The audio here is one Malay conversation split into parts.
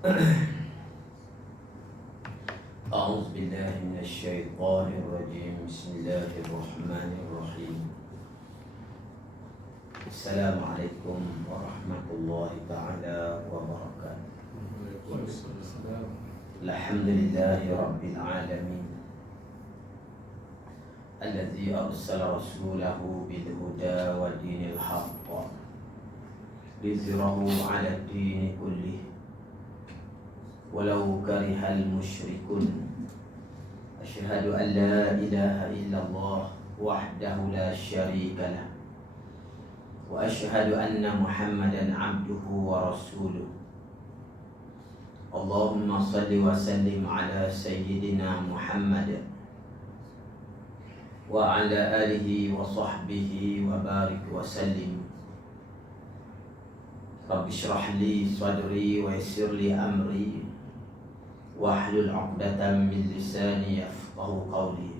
أعوذ بالله من الشيطان الرجيم. بسم الله الرحمن الرحيم. السلام عليكم ورحمة الله تعالى وبركاته. الحمد لله رب العالمين الذي أرسل رسوله بالهدى ودين الحق ليظهره على الدين كله ولو كره المشركون. أشهد أن لا إله إلا الله وحده لا شريك له وأشهد أن محمدا عبده ورسوله. اللهم صل وسلم على سيدنا محمد وعلى آله وصحبه وبارك وسلم. رب اشرح لي صدري ويسر لي أمري واحلل عقدة من لساني يفقه قولي.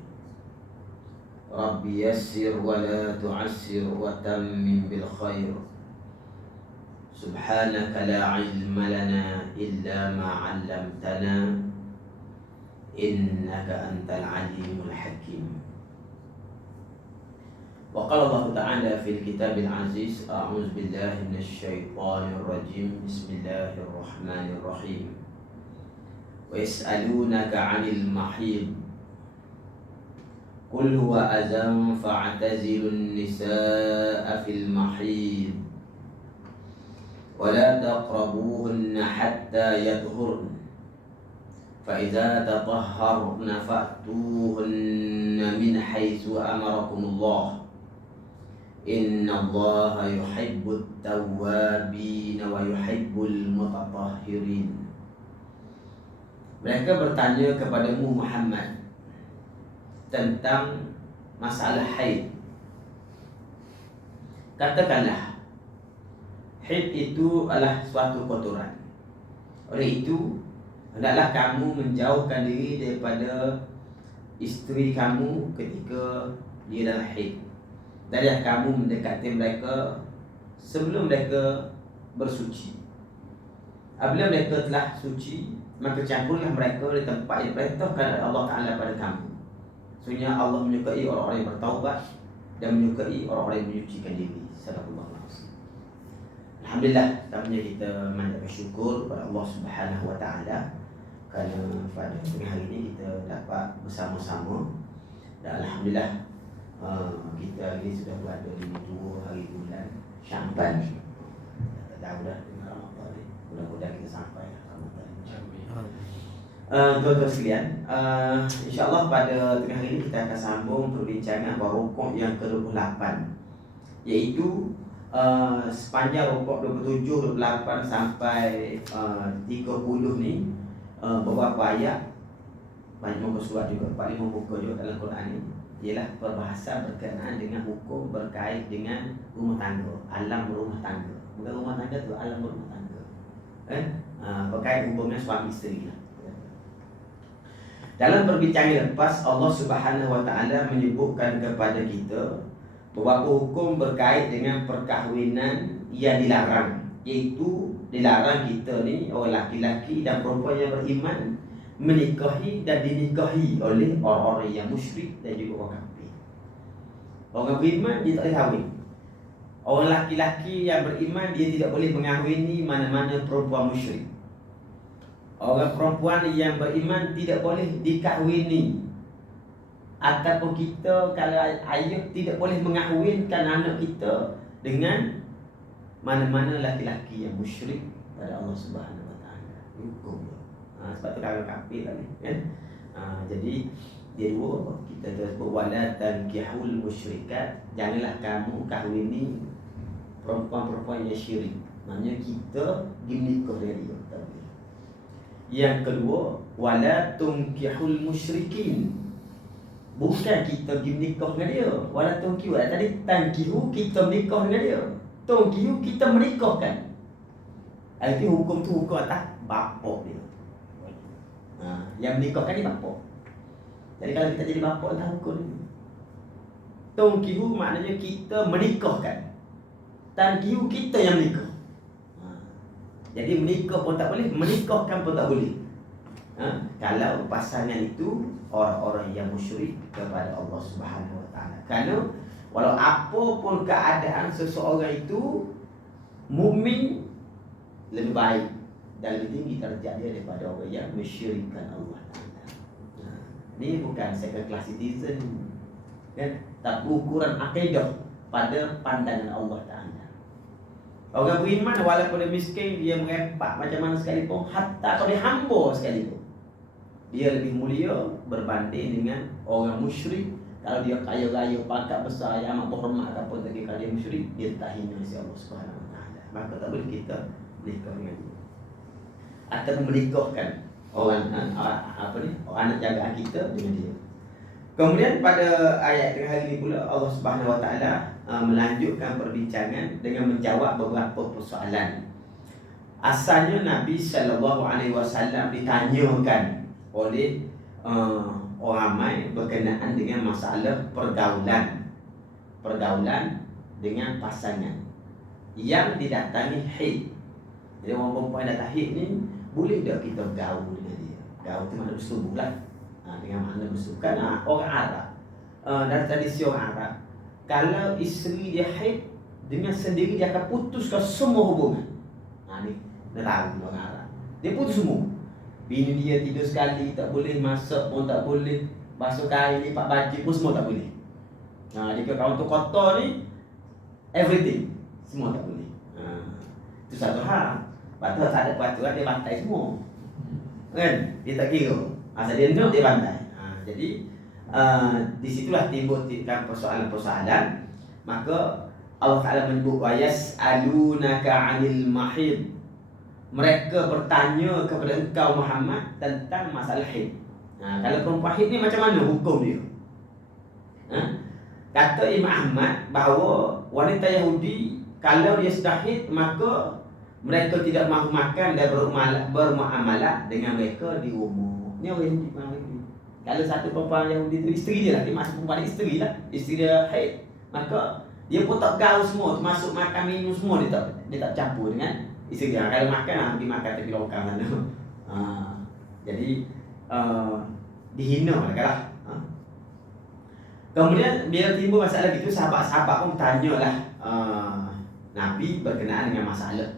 رب يسر ولا تعسر وتمم بالخير. سبحانك لا علم لنا إلا ما علمتنا إنك أنت العليم الحكيم. وقال الله تعالى في الكتاب العزيز: أعوذ بالله من الشيطان الرجيم. بسم الله الرحمن الرحيم. ويسألونك عن المحيض قل هو أذى فاعتزلوا النساء في المحيض ولا تقربوهن حتى يطهرن فإذا تطهرن فأتوهن من حيث أمركم الله إن الله يحب التوابين ويحب المتطهرين. Mereka bertanya kepadamu Muhammad tentang masalah haid. Katakanlah, haid itu adalah suatu kotoran. Oleh itu, hendaklah kamu menjauhkan diri daripada isteri kamu ketika dia dalam haid. Dan kamu mendekati mereka sebelum mereka bersuci. Apabila mereka telah suci, maka campurlah mereka di tempat yang diperintahkan oleh Allah Ta'ala pada kamu. Sebenarnya Allah menyukai orang-orang yang bertaubat dan menyukai orang-orang yang menyucikan diri. Sadaqallahu alazim. Alhamdulillah, pertamanya kita mengucap syukur kepada Allah Subhanahu Wa Ta'ala kerana pada hari ini kita dapat bersama-sama. Dan Alhamdulillah, kita ini sudah berada di 2 hari bulan Sya'ban. Dah mudah-mudahan kita sampai Ramadan. Tuan-tuan sekalian, insyaAllah pada tengah hari ini kita akan sambung perbincangan rukuk yang ke-28, iaitu sepanjang rukuk 27, 28 sampai 30 ni beberapa ayat, banyak muka surat juga, 45 muka juga dalam Quran ni, ialah perbahasan berkenaan dengan hukum berkait dengan rumah tangga, alam rumah tangga. Bukan rumah tangga tu, alam rumah tangga, berkait hubungan suami isteri lah. Dalam perbincangan lepas, Allah Subhanahu Wa Ta'ala menyebutkan kepada kita beberapa hukum berkait dengan perkahwinan yang dilarang, iaitu dilarang kita ni, orang laki-laki dan perempuan yang beriman, menikahi dan dinikahi oleh orang-orang yang musyrik dan juga orang kafir. Orang beriman dia tak boleh kahwin. Orang laki-laki yang beriman dia tidak boleh mengahwini mana-mana perempuan musyrik. Orang perempuan yang beriman tidak boleh dikahwini. Ataupun kita kalau ayah tidak boleh mengahwinkan anak kita dengan mana-mana laki-laki yang musyrik pada Allah Subhanahu Wa Ta'ala. Hukum. Sebab tu kalau kafir tadi kan. Jadi dia dua apa? Kita sebut wala tankihul musyrikat, janganlah kamu kahwini perempuan-perempuan yang syirik. Maknanya kita dinikah dari dia. Yang kedua, wala tunkihul musyrikin, bukan kita pergi menikah dengan dia. Wala tunkihu, tadi tankihu kita menikah dengan dia, tunkihu kita menikahkan. Itu hukum tu hukum atas bapak dia. Yang menikahkan ni bapak. Jadi kalau kita jadi bapak, tak hukum ni. Tunkihu maknanya kita menikahkan, tankihu kita yang menikah. Jadi menikah pun tak boleh, menikahkan pun tak boleh. Kalau pasangan itu orang-orang yang musyrik kepada Allah Subhanahu Wa Taala. Kerana walau apa pun keadaan seseorang itu, mukmin lebih baik dan lebih tinggi darjat dia daripada orang yang mensyirikkan Allah Taala. Ini bukan second class citizen, kan? Tapi ukuran akidah pada pandangan Allah Taala. Orang beriman walaupun dia miskin, dia merepak macam mana sekalipun, hatta kalau dia hamba sekalipun, dia lebih mulia berbanding dengan orang musyrik. Kalau dia kaya raya, pangkat besar, yang amat berhormat ataupun tadi, kalau dia musyrik, dia tak hina si Allah Subhanahu Wa Taala. Maka tak boleh kita menikah dengan dia. Atau menikahkan orang anak jagaan kita dengan dia. Kemudian pada ayat tengah hari ini pula Allah Subhanahu Wa Taala melanjutkan perbincangan dengan menjawab beberapa persoalan. Asalnya Nabi sallallahu alaihi wasallam ditanyakan oleh orang ramai berkenaan dengan masalah pergaulan dengan pasangan yang didatangi haid. Jadi orang perempuan datang haid ni, boleh tak kita bergaul dengan dia? Gaul tu makna bersetubuh lah, dengan makna bersetubuh. Kan orang Arab, dari tradisi orang Arab, kalau isteri dia haid, dengan sendiri dia akan putuskan semua hubungan. Ni tahu orang Arab, dia putus semua. Bini dia tidur sekali tak boleh, masak pun tak boleh, basuh kain, lipat baju pun semua tak boleh. Jika kawan tu kotor ni, everything semua tak boleh. Itu satu hal. Lepas tu tak ada peraturan, dia bantai semua, kan? Dia tak kira, asal dia nak dia bantai. Jadi disitulah timbul persoalan-persoalan. Maka Allah Ta'ala menyebut wa yas'alunaka 'anil mahid. Mereka bertanya kepada engkau Muhammad tentang masalah haid. Kalau perempuan haid ni macam mana hukum dia? Kata Imam Ahmad bahawa wanita Yahudi kalau dia sudah haid, maka mereka tidak mahu makan dan bermuamalah dengan mereka di rumah. Ni orang Yahudi. Kalau satu perempuan Yahudi tu isteri dia lah, dia masuk perempuan isteri lah, isteri dia haid, maka dia pun tak gaul semua, termasuk makan minum semua dia tak campur dengan isteri dia. Kalau makan, pergi makan tepi longkang sana. Jadi dihina mereka lah. Kemudian bila timbul masalah gitu, sahabat-sahabat pun bertanyalah Nabi berkenaan dengan masalah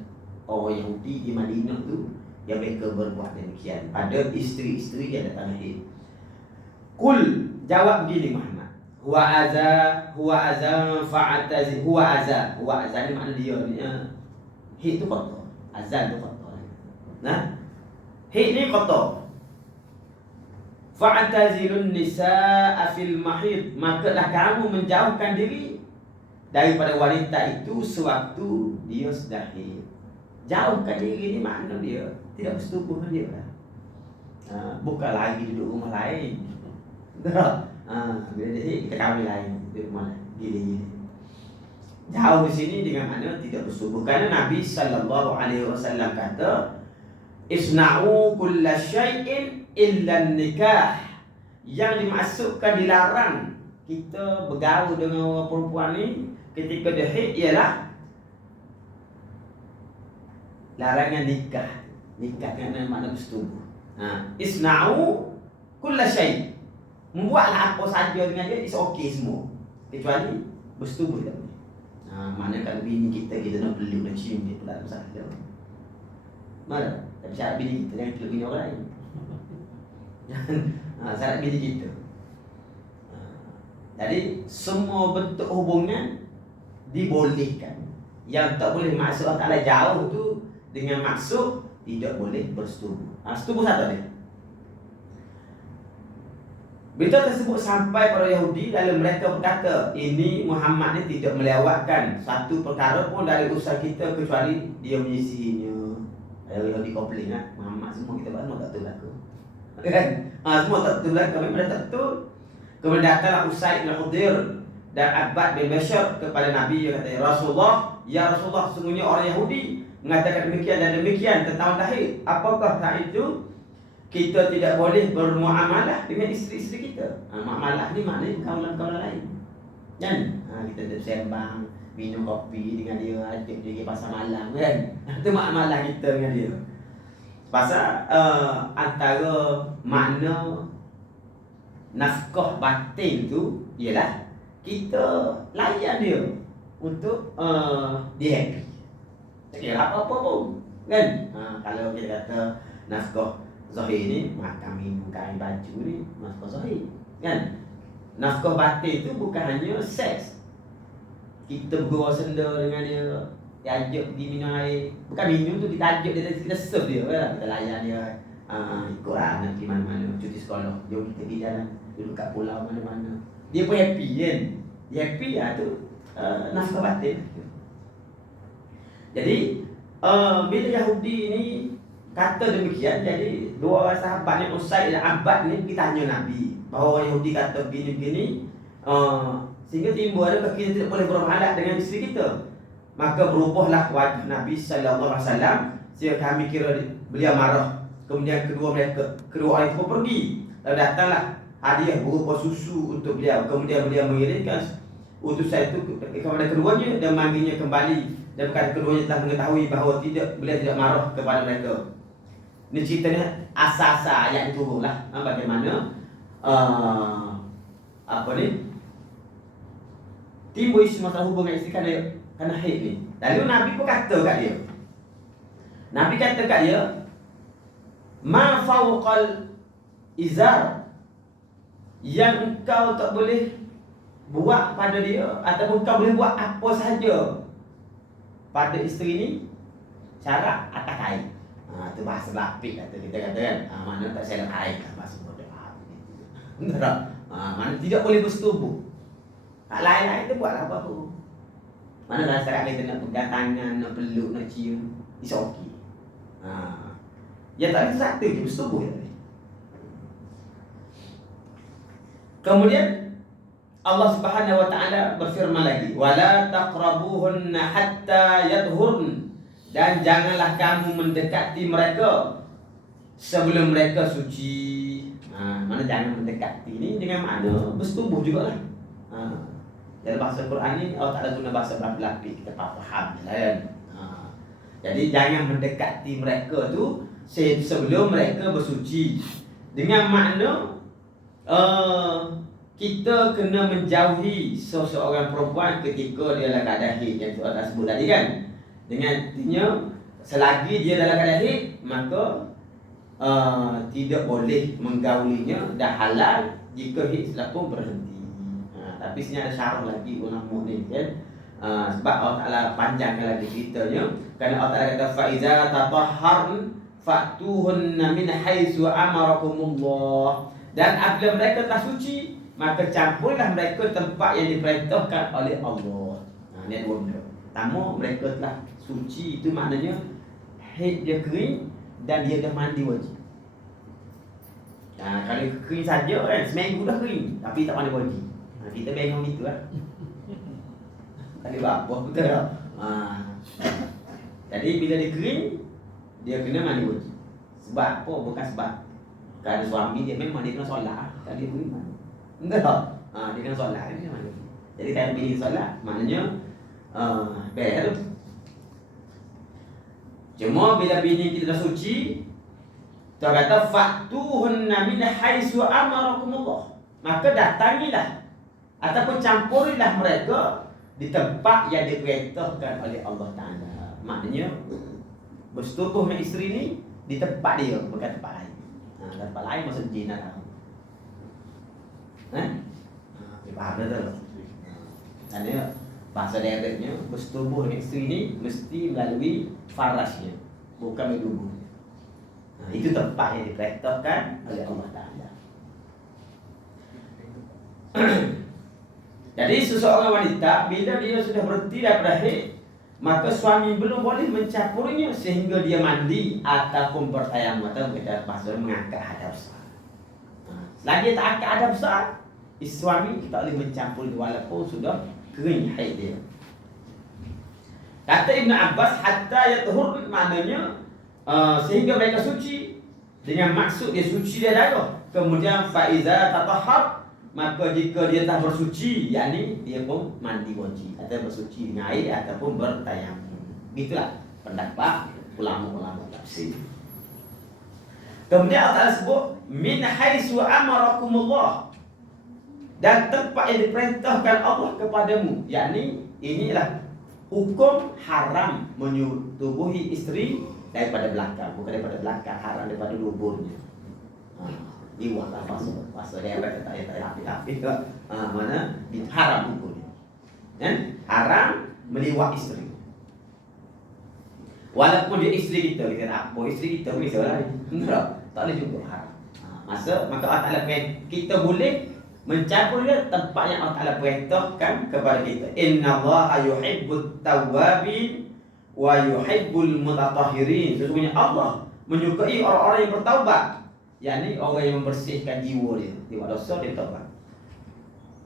orang Yahudi di Madinah tu yang mereka berbuat demikian pada isteri-isteri yang datang haid. Kul, jawab begini Muhammad, huwa azan fa'atazi. Huwa azan ni makna dia ni haid tu kotor, azan tu kotor. Haid ni kotor. Fa'tazilun nisaa fil mahid, makalah kamu menjauhkan diri daripada wanita itu sewaktu dia sedang haid. Jauhkan diri ni makna dia tidak bersetubuh dengan dia lah. Bukan lagi duduk rumah lain. Bila dia haid, kita kahwin lain, duduk rumah lain, gila-gila. Jauh di sini dengan makna tidak bersetubuh. Kerana Nabi sallallahu alaihi wasallam kata, isna'u kulla syai'in illa nikah. Yang dimasukkan, dilarang kita bergaul dengan orang perempuan ni ketika dia haid ialah larangan nikah. Nikah kerana makna bersetubuh. Isna'u kulla syai', membuatlah apa saja dengan dia, is okay semua, kecuali bersetubuh tak boleh. Maknanya kalau bini kita nak peluk dan cium dia, tak ada masalah. Mana? Tapi syarat bini kita, jangan peluk bini orang lain. Syarat bini kita. Jadi semua bentuk hubungan dibolehkan. Yang tak boleh maksud Allah Ta'ala jauh tu dengan maksud tidak boleh bersetubuh. Setubuh satu dia. Berita tersebut sampai para Yahudi, lalu mereka berkata, ini Muhammad ni tidak melewatkan satu perkara pun dari usaha kita kecuali dia menyisihinya. Lalu Yahudi komplain lah, Muhammad semua kita buat semua tak betul berlaku. Kan? Semua tak betul berlaku, memang tak betul. Kemudian datanglah Usaid bin Khudir dan Abbad bin Bashar kepada Nabi, dia kata, Ya Rasulullah, sesungguhnya orang Yahudi mengatakan demikian dan demikian tentang tahid. Apakah saat itu kita tidak boleh bermuamalah dengan isteri-isteri kita? Muamalah ni maknanya kawalan-kawalan lain, kan? Kita bersembang, minum kopi dengan dia, ajak dia pergi pasar malam kan. Itu malah kita dengan dia. Pasal antara makna nafkah batin tu ialah kita layan dia untuk dia happy. Tak kira apa-apa pun kan. Kalau kita kata nafkah zahir ni, makan minum kain baju ni nafkah zahir kan. Nafkah batin tu bukan hanya seks. Kita bergurau senda dengan dia, ajak pergi minum air. Bukan minum tu, kita ajak dia, kita serve dia kan? Kita layan dia. Ikutlah nak pergi mana-mana, cuti sekolah, jom kita pergi jalan, duduk kat pulau mana-mana. Dia pun happy kan. Dia happy lah tu nafkah batin. Jadi bila Yahudi ni kata demikian, jadi dua orang sahabat ni, Usaid dan Abbad ni, kita tanya Nabi bahawa Yahudi kata begini-begini, sehingga timbul adakah kita tidak boleh bermuamalah dengan isteri kita. Maka berubahlah wajah Nabi sallallahu alaihi wasallam, sehingga kami kira beliau marah. Kemudian kedua orang itu pun pergi. Lalu datanglah hadiah berupa susu untuk beliau. Kemudian beliau mengirimkan utusan itu kepada keduanya dan memanggilnya kembali, dan berkata keduanya telah mengetahui bahawa beliau tidak marah kepada mereka. Ini ceritanya asas-asas ayat itu turunlah. Bagaimana timbul isu masalah hubungan isteri kerana haid ni. Lalu Nabi pun kata kat dia. Nabi kata kat dia, ma fawqal izar, yang engkau tak boleh buat pada dia, ataupun kau boleh buat apa sahaja pada isteri ni, syarat atas kain. Itu bahasa lapik kata kita kata kan. Mana tak syarat kain lah bahasa bodoh. Mana tidak boleh bersetubuh. Lain-lain tu buatlah apa tu. Mana kalau sekarang kita nak pegang tangan, nak peluk, nak cium, it's okay. Yang tak ada satu je, bersetubuh tadi. Kemudian Allah Subhanahu wa taala berfirman lagi, wala taqrabuhunna hatta yadhurn, dan janganlah kamu mendekati mereka sebelum mereka suci. Mana jangan mendekati ni dengan makna bersetubuh jugalah. Dalam bahasa Quran ni Allah Ta'ala guna bahasa berlapis, kita faham je lah kan. Jadi jangan mendekati mereka tu sebelum mereka bersuci. Dengan makna kita kena menjauhi seseorang perempuan ketika dia dalam keadaan haid, yang Allah sebut tadi kan. Dengan artinya selagi dia dalam keadaan haid, maka tidak boleh menggaulinya, dah halal jika haid telah pun berhenti. Tapi sini ada syarah lagi ulama ni kan. Sebab Allah Ta'ala panjangkan lagi ceritanya. Kerana Allah Ta'ala kata faiza tatahharn fa'tuhunna min haitsu amarakumullah, dan apabila mereka telah suci, maka campurlah mereka tempat yang diperintahkan oleh Allah. Ni dua benda. Pertama, mereka telah suci, itu maknanya haid dia kering dan dia dah mandi wajib. Kalau kering saja kan, seminggu dah kering tapi tak mandi wajib. Kita bengong gitu lah. Tak ada apa-apa betul tak? Jadi bila dia kering, dia kena mandi wajib. Sebab apa? Bukan sebab kerana suami dia memang dia kena solat. Tak dia boleh mandi. Enggak tak? Dia kena solat, dia kena mandi. Jadi kalau bini solat, maknanya beres. Cuma bila bini kita dah suci, Tuhan kata fa'tuhunna min haitsu amarakumullah, maka datangilah ataupun campurilah mereka di tempat yang diperintahkan oleh Allah Ta'ala. Maknanya bersetubuh dengan isteri ni di tempat dia, bukan tempat lain. Tempat lain maksud jin lah. Faham tak? Tanya bahasa direknya, bersetubuh dengan isteri ni mesti melalui farasnya, bukan melalui tubuh. Itu tempat yang diperintahkan oleh Allah Ta'ala. Jadi seseorang wanita bila dia sudah berhenti daripada haid, maka suami belum boleh mencampurinya sehingga dia mandi ataupun bertayamum, atau kita bahasa mengangkat hadas besar. Selagi dia tak angkat hadas besar, suami tak boleh mencampuri walaupun sudah kering haid dia. Kata Ibn Abbas, hatta yatuhur, maknanya sehingga mereka suci, dengan maksud dia suci dia darah. Kemudian faiza tatahhar, maka jika dia tak bersuci, yakni dia pun mandi wajib atau bersuci dengan air ataupun bertayamum. Gitulah pendapat ulama-ulama tafsir. Kemudian Allah sebut min haitsu amarakumullah, dan tempat yang diperintahkan Allah kepadamu, yakni inilah hukum haram menyetubuhi isteri daripada belakang, bukan daripada belakang, haram daripada duburnya. Iwaklah pasal dia tak api-api ke mana haram hukumnya. Haram meliwat isteri. Walaupun dia isteri kita, kita nak apa isteri kita pun bisa lah. Tak boleh juga haram. Maka Allah Ta'ala kita boleh mencampur dia tempat yang Allah Ta'ala perintahkan kepada kita. Innallaha yuhibbut tawwabin wa yuhibbul mutatahhirin. Sesungguhnya Allah menyukai orang-orang yang bertaubat, yakni orang yang membersihkan jiwa dia. Dia buat dosa, dia taubat.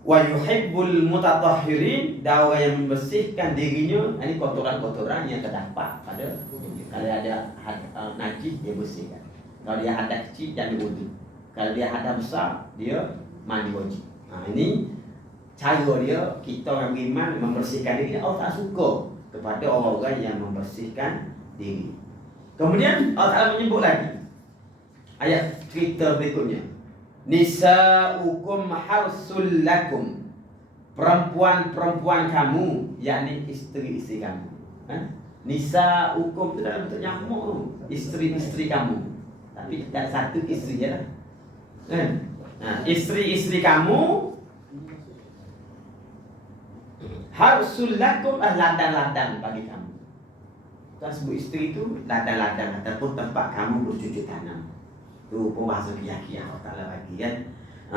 Wa yuhibbul mutatahhirin, dan orang yang membersihkan dirinya, ini kotoran-kotoran yang terdapat pada dirinya. Kalau ada najis, dia bersihkan. Kalau dia hadas kecil, jangan wudu. Kalau dia hadas besar, dia mandi wajib. Ini cara dia, kita orang beriman membersihkan diri. Allah tak suka kepada orang-orang yang membersihkan diri. Kemudian Allah Ta'ala menyebut lagi ayat cerita berikutnya. Nisa'ukum harsul lakum, perempuan-perempuan kamu, yakni isteri-isteri kamu. Nisa'ukum itu dalam bentuk nyamuk tu, isteri-isteri kamu. Tapi tak satu isteri je lah. Isteri-isteri kamu harsul lakum, ladang-ladang bagi kamu. Kita sebut isteri itu ladang-ladang ataupun tempat kamu bercucuk tanam. Itu pun bahasa kiah-kiah Allah Ta'ala bagi kan.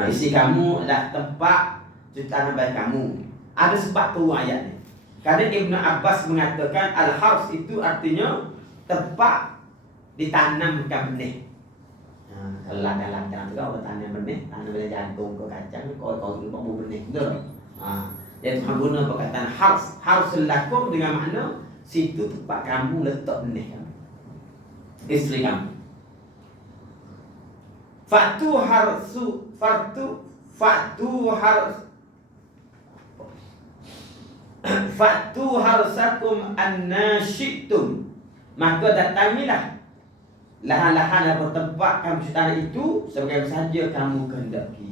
Isteri kamu adalah tempat cucuk tanam bagi kamu. Ada sebab tu ayat ni. Kerana Ibn Abbas mengatakan al-hars itu artinya tempat ditanamkan benih. Kalau ladang-ladang tu orang tanam benih, tanam benih jantung ke kacang, kau buat benih, betul? Jadi Tuhan guna perkataan harsul lakum dengan makna situ tempat kamu letak benih kamu, isteri kamu. Fatu harsakum annasyitum, maka datangilah lahan-lahan atau tempat kamu cuci tanah itu sebagaimana saja kamu kehendaki.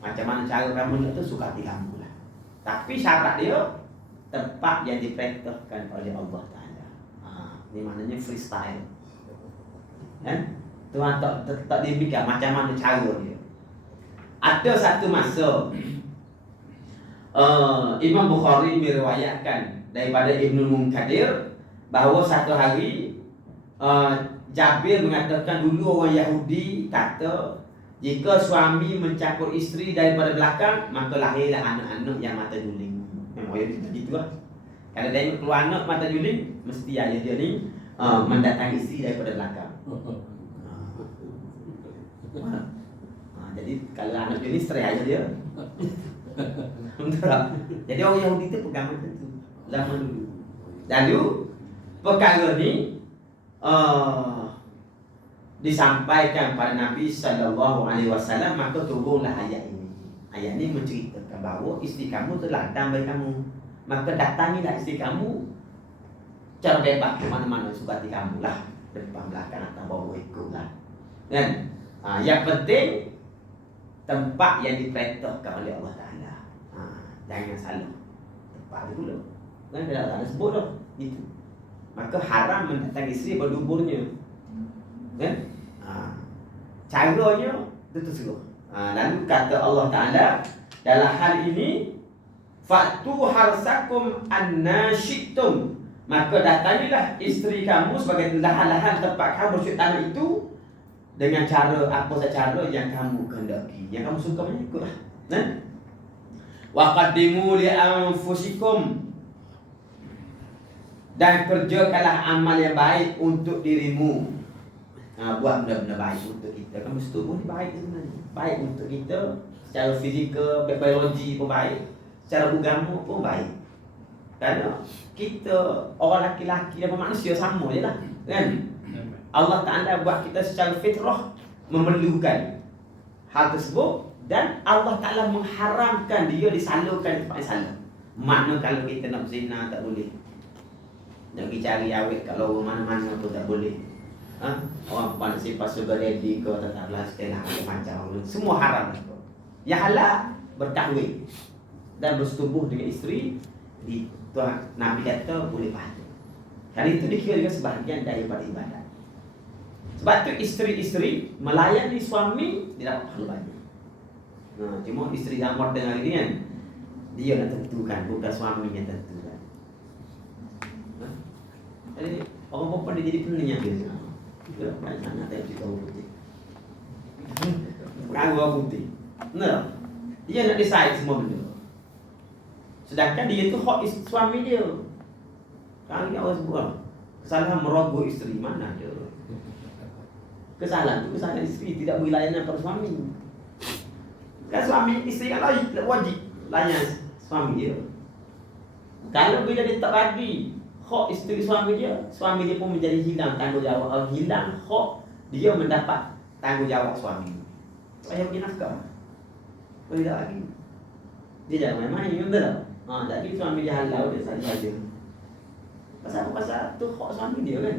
Macam mana cara kamu nak tu suka hati kamu lah. Tapi syarat dia tempat yang diperintahkan oleh Allah Ta'ala. Ini maknanya freestyle. Tuhan tak diberikan macam mana cara dia. Ada satu masa Imam Bukhari meriwayatkan daripada Ibnu Munkadir bahawa satu hari Jabir mengatakan dulu orang Yahudi kata jika suami mencampur isteri daripada belakang maka lahirlah anak-anak yang mata juling. Memang Yahudi begitu lah. Kalau dia keluar anak mata juling, mesti ayah dia ni mendatangi isteri daripada belakang. Jadi kalau anak juling isteri ayah dia. Betul tak? Jadi orang Yahudi itu pegang macam tu zaman dulu. Lalu perkara ni disampaikan pada Nabi SAW, maka turunlah ayat ini. Ayat ini menceritakan bahawa isteri kamu telah datang bagi kamu, maka datangilah isteri kamu cara bebas ke mana-mana suka hati kamu lah, depan belakang atau bawah ikut lah. Kan? Yang penting tempat yang diperintahkan oleh Allah Ta'ala. Jangan salah tempat tu dulu. Kan dia tak ada sebut dah itu. Maka haram mendatangi isteri berduburnya. Kan? Caranya itu tersuruh. Lalu kata Allah Ta'ala dalam hal ini, fatu harsakum annasyitum, maka datangilah isteri kamu sebagai lahan-lahan tempat kamu bercucuk tanah itu dengan cara apa saja cara yang kamu kehendaki, yang kamu suka mengikutlah. Wa qaddimu li anfusikum, dan kerjakanlah amal yang baik untuk dirimu. Buat benda-benda baik untuk kita. Kamu setuju ni baik sebenarnya. Baik untuk kita secara fizikal, biologi pun baik, secara agama pun baik. Kerana kita orang laki-laki dan manusia sama je lah, kan? Allah Ta'ala buat kita secara fitrah memerlukan hal tersebut, Dan Allah Ta'ala mengharamkan dia disalurkan di tempat yang salah. Makna kalau kita nak zina tak boleh, nak pergi cari awet kalau mana-mana pun tak boleh. Orang pandai sifat sugar daddy ke tetaplah setelah macam semua haram. Yang halal berkahwin dan bersetubuh dengan isteri di Tuhan Nabi kata boleh pahala. Kerana itu dikira juga sebahagian daripada ibadat. Sebab tu isteri-isteri melayani suami dia dapat pahala banyak. Cuma isteri yang moden hari ni kan, dia nak tentukan, bukan suami yang tentukan. Jadi orang perempuan dia jadi pening biasa. Dia banyak nak cerita orang putih. Orang putih. Nah, dia nak decide semua benda. Sedangkan dia tu hak suami dia. Kali ni awak sebut kesalahan merogoh isteri, mana ada. Kesalahan tu kesalahan isteri, tidak beri layanan pada suami. Kan suami isteri kan wajib layan suami dia. Kalau bila dia tak bagi hak isteri suami dia pun menjadi hilang tanggungjawab. Hilang hak dia mendapat tanggungjawab suami. Saya bagi nafkah. Kalau tidak lagi, dia jangan main-main, betul tak? Jadi suami dia halau dia saja. Pasal tu hak suami dia kan.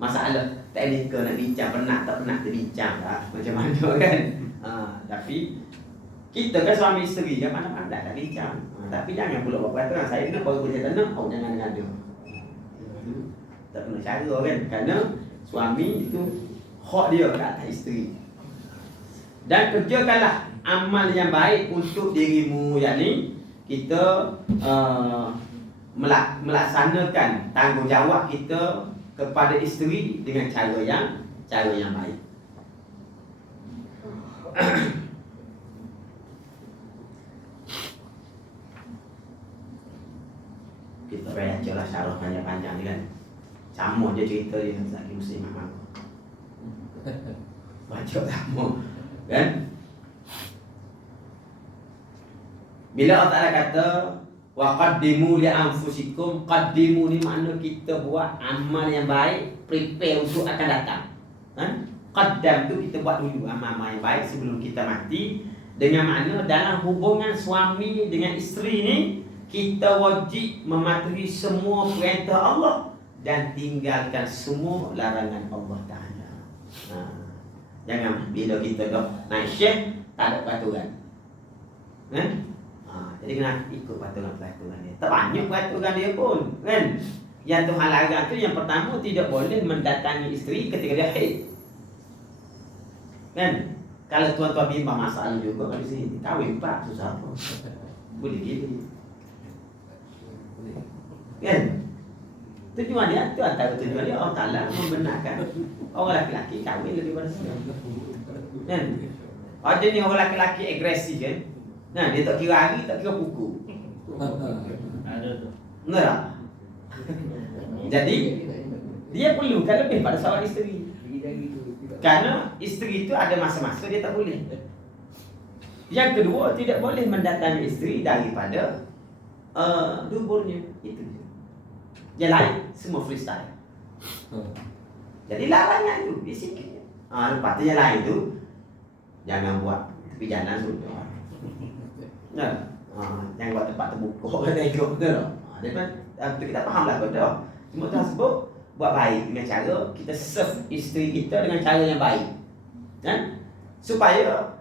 Masalah teknikal nak bincang, penat tak penat terbincang tak? Macam mana kan? Tapi kita kan suami isteri kan mana-mana dah bincang. Tapi jangan pula buat peraturan. Saya kena baru boleh tanam, jangan dengan dia. Tak kena cara kan? Kerana suami itu hak dia kat atas isteri. Dan kerjakanlah amal yang baik untuk dirimu, yakni kita melaksanakan tanggungjawab kita kepada isteri dengan cara yang baik. Kita baca lah syarah panjang-panjang ni kan. Sama je cerita dia lagi muslimah aku. Baca sama kan. Bila Allah Ta'ala kata wa qaddimu li anfusikum, qaddimu ni makna kita buat amal yang baik, prepare untuk akan datang. Qaddam tu kita buat dulu amal-amal yang baik sebelum kita mati. Dengan makna dalam hubungan suami dengan isteri ni, kita wajib mematuhi semua perintah Allah dan tinggalkan semua larangan Allah Ta'ala. Jangan bila kita dah naik syekh tak ada peraturan. Jadi kena ikut peraturan dia. Tak banyak peraturan dia pun kan. Yang Tuhan larang tu yang pertama, tidak boleh mendatangi isteri ketika dia haid. Kan? Kalau tuan-tuan bimbang masalah juga kat sini, kahwin pak susah apa. Boleh gini. Kan? Tujuan dia tu antara tujuan dia Allah Ta'ala membenarkan orang lelaki kahwin lebih pada sana. Kan? Ada ni orang lelaki agresif kan? Dia tak kira hari, tak kira pukul. Ada tu. Benar tak? Jadi dia perlukan lebih pada seorang isteri. Karena isteri itu ada masa-masa dia tak boleh. Yang kedua, tidak boleh mendatangi isteri daripada duburnya. Itu je. Yang lain semua freestyle. Jadi larangan tu di sini. Lepas tu yang lain tu jangan buat tepi jalan tu. Jangan buat tempat terbuka kan ikut betul tak? Kita faham lah betul. Cuma Tuhan sebut buat baik dengan cara kita serve isteri kita dengan cara yang baik. Kan? Supaya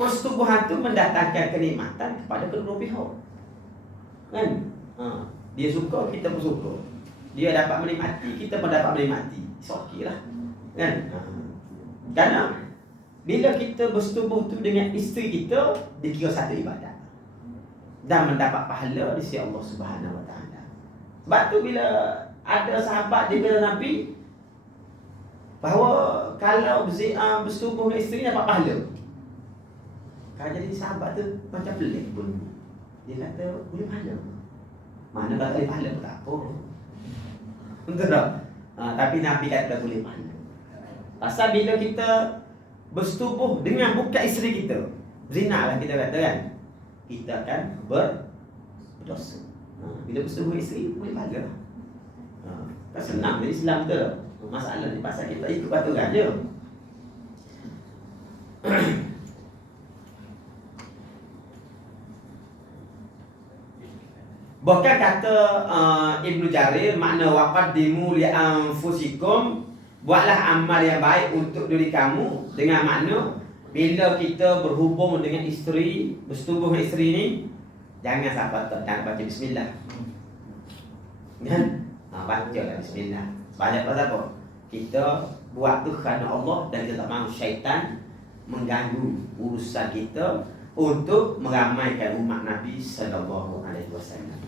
persetubuhan tu mendatangkan kenikmatan kepada kedua pihak. Kan? Dia suka, kita pun suka. Dia dapat menikmati, kita pun dapat menikmati. It's okay lah. Kan? Kerana bila kita bersetubuh tu dengan isteri kita, dikira satu ibadat dan mendapat pahala di sisi Allah Subhanahu Wa Taala. Sebab tu bila ada sahabat dia kata Nabi bahawa kalau bersetubuh dengan isteri dapat pahala. Kalau jadi sahabat tu macam pelik pun. Dia kata boleh pahala. Mana kalau boleh pahala pun tak apa. Betul tak? Tapi Nabi kata boleh pahala. Pasal bila kita bersetubuh dengan bukan isteri kita, zina lah kita kata kan, kita akan berdosa. Bila bersetubuh isteri boleh pahala. Kan senang dari Islam tu. Masalah ni pasal kita ikut peraturan je. Bahkan kata Ibnu Jarir, makna waqaddimu li anfusikum, buatlah amal yang baik untuk diri kamu, dengan makna bila kita berhubung dengan isteri, bersetubuh dengan isteri ni, jangan sampai tak baca bismillah. Kan? Bacalah bismillah. Banyak pasal apa? Kita buat tu kerana Allah dan kita tak mahu syaitan mengganggu urusan kita untuk meramaikan umat Nabi sallallahu alaihi wasallam.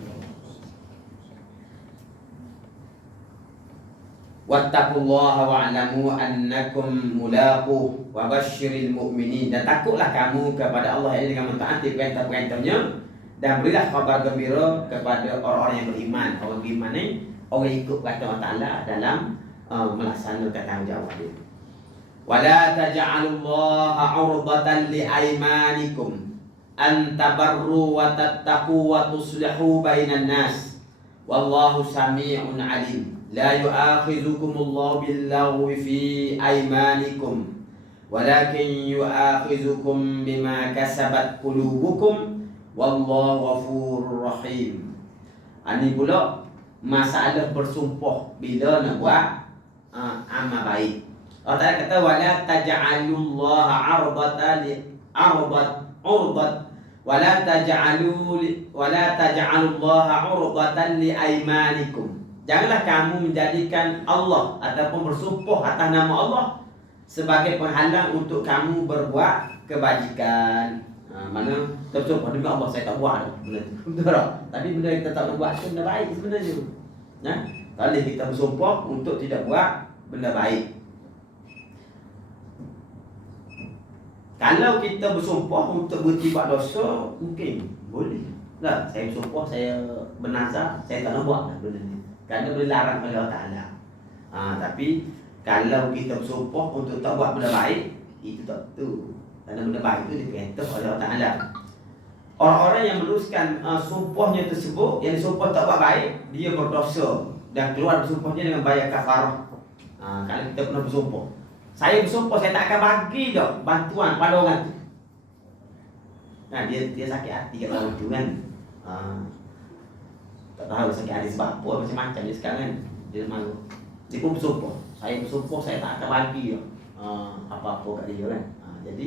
Wattaqullaha wa'lamu annakum mulaqu wa basyiril mu'minin. Dan takutlah kamu kepada Allah ini dengan mentaati perintah-perintahnya, dan berilah kabar gembira kepada orang-orang yang beriman. Orang beriman ni orang ikut kata Allah Ta'ala dalam melaksanakan tanggungjawab dia. Wala taj'alullaha 'urdatan li aymanikum an tabarru wa tattaqu wa tuslihu bainan nas. Wallahu sami'un 'alim. La yu'akhizukumullahu billaghwi fi aymanikum walakin yu'akhizukum bima kasabat qulubukum. Wallahu ghafurur rahim. Ini pula masalah bersumpah bila nak buat amal baik. Allah Ta'ala kata wala taj'alullaha 'ardatan li 'urdat wala taj'alullaha 'urdatan li aymanikum. Janganlah kamu menjadikan Allah ataupun bersumpah atas nama Allah sebagai penghalang untuk kamu berbuat kebajikan. Mana bersumpah demi Allah saya tak buat benda tu. Betul tak? Tapi benda kita tak nak buat tu benda baik sebenarnya. Nah, kalau kita bersumpah untuk tidak buat benda baik. Kalau kita bersumpah untuk berhenti buat dosa, mungkin boleh. Tak, saya bersumpah, saya bernazar, saya tak nak buat benda ni. Kerana dilarang oleh Allah Ta'ala. Tapi kalau kita bersumpah untuk tak buat benda baik, itu tak betul. Kerana benda baik itu diperintah oleh Allah Ta'ala. Orang-orang yang meneruskan sumpahnya tersebut, yang disumpah tak buat baik, dia berdosa dan keluar bersumpahnya dengan bayar kafarah. Kalau kita pernah bersumpah, saya bersumpah saya tak akan bagi dah bantuan pada orang tu. Dia sakit hati kat orang tu kan. Tak tahu sakit hati sebab apa, macam-macam dia sekarang kan. Dia malu. Dia pun bersumpah, saya bersumpah saya tak akan bagi dah apa-apa kat dia kan. Jadi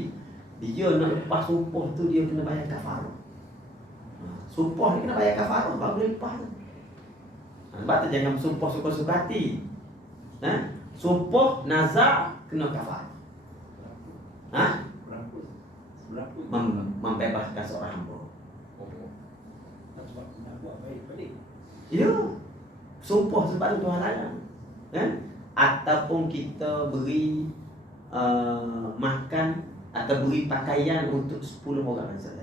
dia nak lepas sumpah tu dia kena bayar kafarah. Sumpah dia kena bayar kafarah baru boleh lepas tu. Sebab tu jangan bersumpah suka-suka hati. Sumpah nazar kena kafarah. Membebaskan seorang hamba. Ya, sumpah sebab tu Tuhan larang. Ataupun kita beri makan atau beri pakaian untuk 10 orang saja.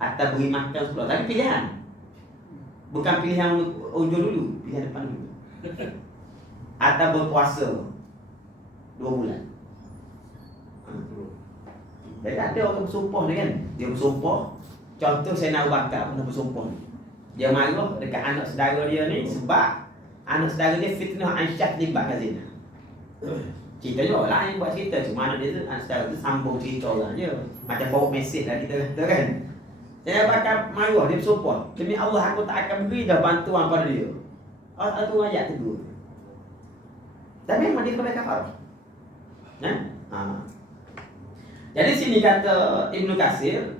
Atau beri makan 10 orang. Tapi pilihan. Bukan pilihan unjuk dulu, pilihan depan dulu. Atau berpuasa 2 bulan. Jadi ada orang bersumpah ni kan. Dia bersumpah. Contoh Sayyidina Abu Bakar pernah bersumpah ni. Dia marah dekat anak saudara dia ni sebab anak saudara dia fitnah Aisyah libat zina. Ceritanya orang lain buat cerita, cuma anak dia tu, anak saudara tu sambung cerita orang je. Macam forward message lah kita kata kan. Saya bakal marah, dia bersumpah, demi Allah aku tak akan beri dah bantuan pada dia. Allah tu ayat tu. Dan memang dia kena kafarah. Jadi sini kata Ibnu Katsir,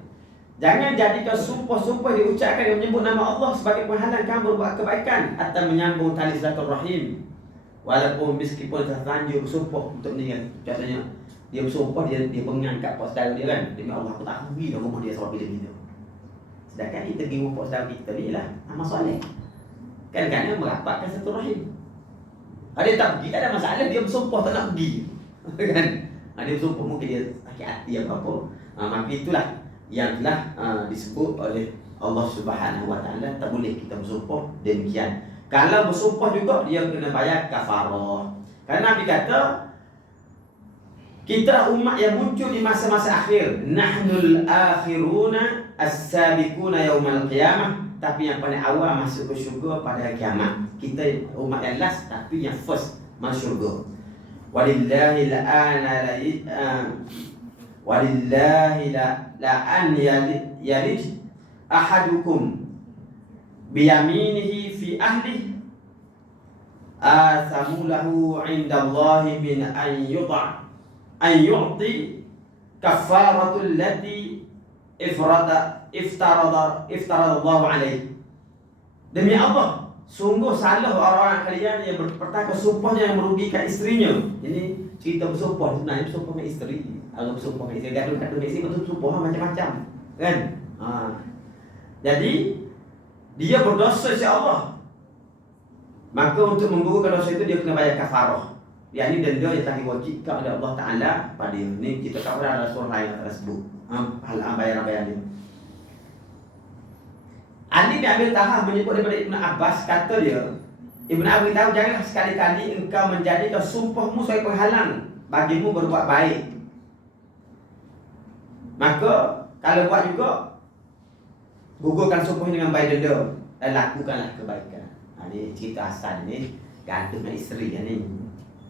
jangan jadikan sumpah-sumpah diucapkan yang menyebut nama Allah sebagai penghalang kamu berbuat kebaikan atau menyambung tali silaturahim. Walaupun meskipun terlanjur bersumpah untuk meninggal. Contohnya dia bersumpah, dia mengangkat pak saudara dia kan, demi Allah aku tak rugi dah rumah dia sebab bila-bila. Sedangkan kita pergi rumah pak saudara kita ni lah amal soleh. Kadang-kadang merapatkan silaturahim. Dia tak pergi tak ada masalah, dia bersumpah tak nak pergi. Kan? Dia bersumpah mungkin dia sakit hati apa-apa. Maka itulah yang telah disebut oleh Allah Subhanahu Wa Taala, tak boleh kita bersumpah demikian. Kalau bersumpah juga dia kena bayar kafarah. Karena Nabi kata kita umat yang muncul di masa-masa akhir. Nahnul akhiruna as-sabiquna yaumal qiyamah. Tapi yang paling awal masuk ke syurga pada hari kiamat. Kita umat yang last tapi yang first masuk syurga. Walillahi la'ana walillahi la'an yalid ahadukum biyaminihi fi ahlihi asamu lahu indallahi min an yu'ti kafaratul lati iftarada Allah alaihi. Demi Allah, sungguh salah orang kalian yang berperkara sumpahnya yang merugikan istrinya. Ini cerita bersumpah, sebenarnya bersumpah dengan isteri. Kalau bersumpah dengan isteri, gaduh-gaduh dengan isteri, betul sumpah macam-macam, kan? Jadi dia berdosa insya-Allah. Maka untuk menggugurkan dosa itu dia kena bayar kafarah. Yakni denda yang telah diwajibkan oleh Allah Taala pada dia. Ini kita tak pernah ada surah lain tersebut. Bayaran dia. Ali bin Abi Thalib menyebut daripada Ibn Abbas, kata dia, Ibn Abi tahu janganlah sekali-kali engkau menjadikan sumpahmu sebagai penghalang bagimu berbuat baik. Maka kalau buat juga, gugurkan sumpah dengan bayar denda dan lakukanlah kebaikan. Ini cerita asal ni, gantung dengan isteri ni.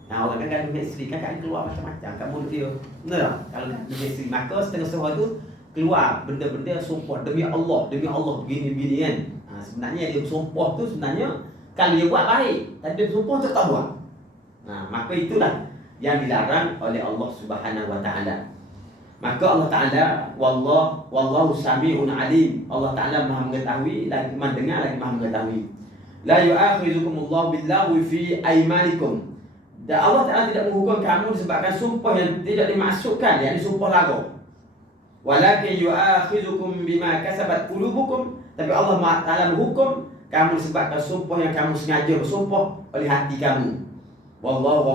Nah, orang kan gantung dengan isteri kan keluar macam-macam. Kamu dia, benar tak? Kalau gantung dengan isteri, maka setengah suara tu keluar benda-benda sumpah demi Allah begini-begini kan. Sebenarnya dia sumpah tu sebenarnya kalau dia buat baik, tapi dia sumpah tu tak buat. Maka itulah yang dilarang oleh Allah Subhanahu wa taala. Maka Allah Taala wallahu sami'un alim. Allah Taala Maha mengetahui, lagi mendengar, lagi Maha mengetahui. La yu'akhizukumullahu billaghwi fi aymanikum. Dan Allah Taala tidak menghukum kamu disebabkan sumpah yang tidak dimaksudkan, yakni sumpah lagu. Walakin yu'akhizukum bima kasabat qulubukum. Tapi Allah Taala menghukum kamu disebabkan sumpah yang kamu sengaja bersumpah oleh hati kamu. Wallahu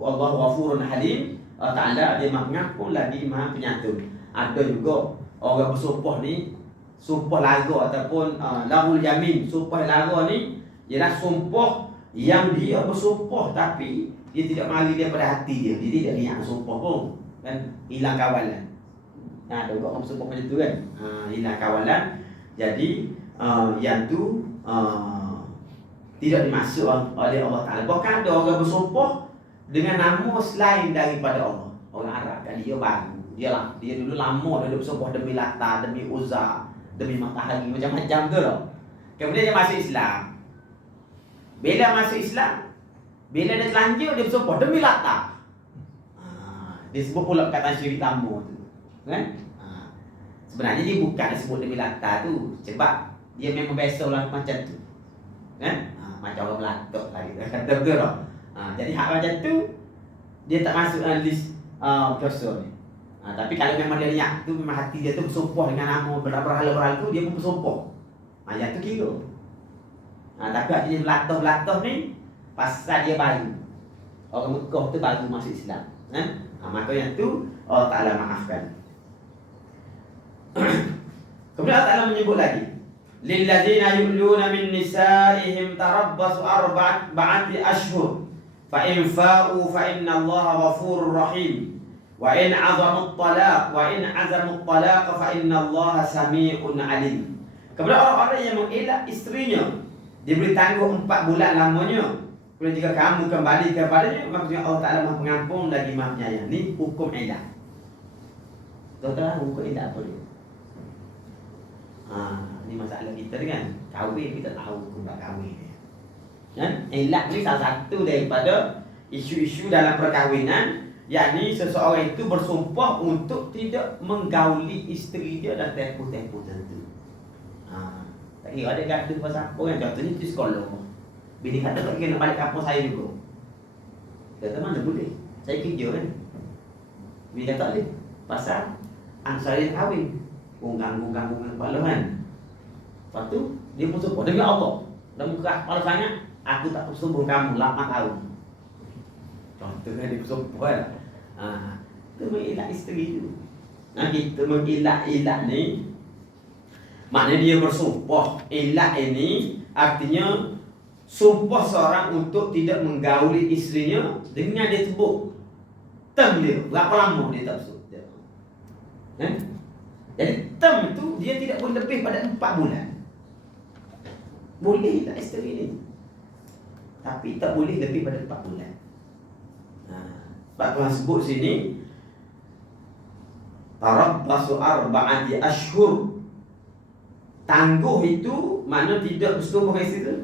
ghafurun halim. Allah Taala dia Maha Pengampun lagi Maha Penyantun. Ada juga orang bersumpah ni sumpah lagu ataupun lahul yamin. Sumpah lagu ni ialah sumpah yang dia bersumpah tapi dia tidak mengalir daripada hati dia. Dia tidak niat sumpah pun, kan, hilang kawalan. Ada juga orang bersumpah macam tu kan, hilang kawalan. Jadi yang tu tidak dimaksud oleh Allah Taala. Bahkan ada orang bersumpah dengan nama selain daripada Allah. Orang Arab kan dia baru. Dia dulu lama dia bersumpah demi Lata, demi Uzza, demi matahari, macam-macam tu loh. Kemudian dia masuk Islam. Bila masuk Islam, bila dia telanjur dia bersumpah demi Lata. Dia sebut pula perkataan syirik lama tu. Kan? Sebenarnya dia bukan sebut demi Lata tu, sebab dia memang biasalah macam tu. Kan? Macam orang melatok lah kita kata betul tak? Jadi hak macam tu dia tak masuk dalam list berdosa ni. Tapi kalau memang dia niat tu, memang hati dia tu bersumpah dengan nama berhala-berhala tu, dia pun bersumpah. Yang tu kira. Tapi hak dia belatah-belatah ni pasal dia baru. Orang Mekah tu baru masuk Islam. Maka yang tu Allah Ta'ala maafkan. Kemudian Allah Ta'ala menyebut lagi, lilladzina yu'luna min nisa'ihim tarabbasu arba'ati ashhur fa in fa'u fa innallaha ghafurur rahim wa in 'azamu at-talaq fa innallaha sami'un 'alim. Kepada orang-orang yang mengelak istrinya diberi tangguh 4 bulan lamanya, kemudian jika kamu kembali kepadanya, maksudnya Allah Ta'ala Maha Pengampun lagi Maha Penyayang. Ni hukum idah. Tahu hukum idah apa dia? Ni masalah kita kan. Kahwin kita tahu hukum kahwin. Kan? Ilah ni salah satu daripada isu-isu dalam perkahwinan, yakni seseorang itu bersumpah untuk tidak menggauli isteri dia dan tempoh-tempoh tertentu. Tak kira ada gaduh pasal apa kan. Contohnya di sekolah, bini kata tak kira nak balik kampung saya juga. Kata mana boleh, saya kerja kan. Bini kata tak boleh, pasal anak saya kahwin. Gunggang kepala kan. Lepas tu dia pun sumpah demi Allah, dan keras kepala sangat, aku tak bersumpah kamu 8 tahun. Contohnya dia bersumpah kan. Itu mengelak isteri tu. Kita mengelak-elak ni, maknanya dia bersumpah. Elak ini artinya sumpah seorang untuk tidak menggauli isterinya dengan dia sebut term dia, berapa lama dia tak sebut. Jadi term itu dia tidak boleh lebih pada 4 bulan. Boleh tak isteri ni, tapi tak boleh lebih pada 4 bulan. Sebab Tuhan sebut sini tarabbasu arba'ati ashhur. Tangguh itu mana tidak bersetubuh isteri itu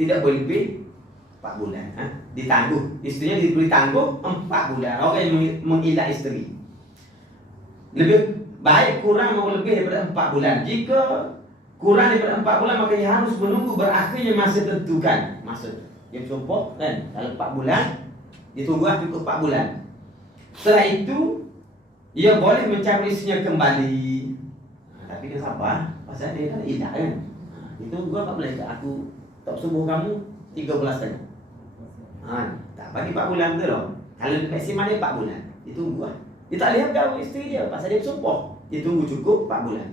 tidak boleh lebih 4 bulan. Ditangguh, istrinya diberi tangguh 4 bulan. Orang yang mengilat isteri lebih baik kurang mau lebih daripada 4 bulan. Jika kurang daripada 4 bulan maka dia harus menunggu berakhirnya masa tentukan. Maksud dia bersumpah kan dalam 4 bulan, ditunggu cukup 4 bulan. Setelah itu ia boleh mencabut istrinya kembali. Tapi dia sabar, pasal dia kan ilah kan. Itu gua 4 bulan, aku tak subuh kamu 3 bulan saja. Tak bagi 4 bulan tu loh. Kalau maksimal dia 4 bulan, ditunggu lah. Dia tak lihat kau isteri dia, pasal dia bersumpah. Dia tunggu cukup 4 bulan.